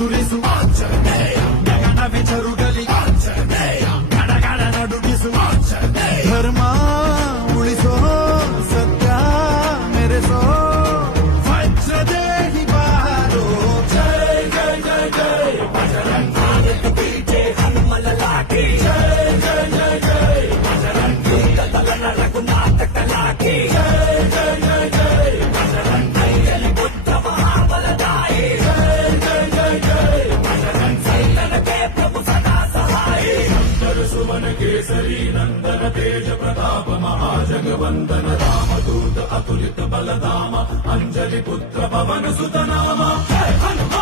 ಎದುರಿಸು ಆಂಜನೇಯ, ಗಗನವೇ ಚರುಗಲಿ ಆಂಜನೇಯ, ಗಡಗಡ ನಡುಗಿಸು ಆಂಜನೇಯ. ಧರ್ಮ ಉಳಿಸೋ ಸತ್ಯ ಮೆರೆಸೋ ವಜ್ರದೇಹಿ ಬಾರೋ. ಜೈ ಜೈ ಜೈ ಜೈ ಬಜರಂಗಿ ಪೀಠೆ ಹನುಮಲ ಲಾಠಿ. ಜೈ ಜೈ ಜೈ ಜೈ ಬಜರಂಗಿ ಕದಲನ ರಘುನಾಥ ಕಲಾಕಿ. ಜೈ ಜೈ ಜೈ ಜೈ ಬಜರಂಗಿ ಬುದ್ಧ ಮಹಾಬಲದಾಯಿ. ಜೈ ಜೈ ಜೈ ಜೈ ಬಜರಂಗಿ ಸೈತನಕ್ಕೆ ಪ್ರಭು ಸದಾ ಸಹಾಯಿ. ಶಂಕರ ಸುಮನ ಕೇಸರಿ ನಂದನ ತೇಜ ಪ್ರತಾಪ ಮಹಾಜಗವಂದನ ರಾಮದೂತ ಅತುಲಿತ ಬಲಧಾಮ ಅಂಜಲಿ ಪುತ್ರ ಪವನ ಸುತ ನಾಮ. ಜೈ ಹನುಮ.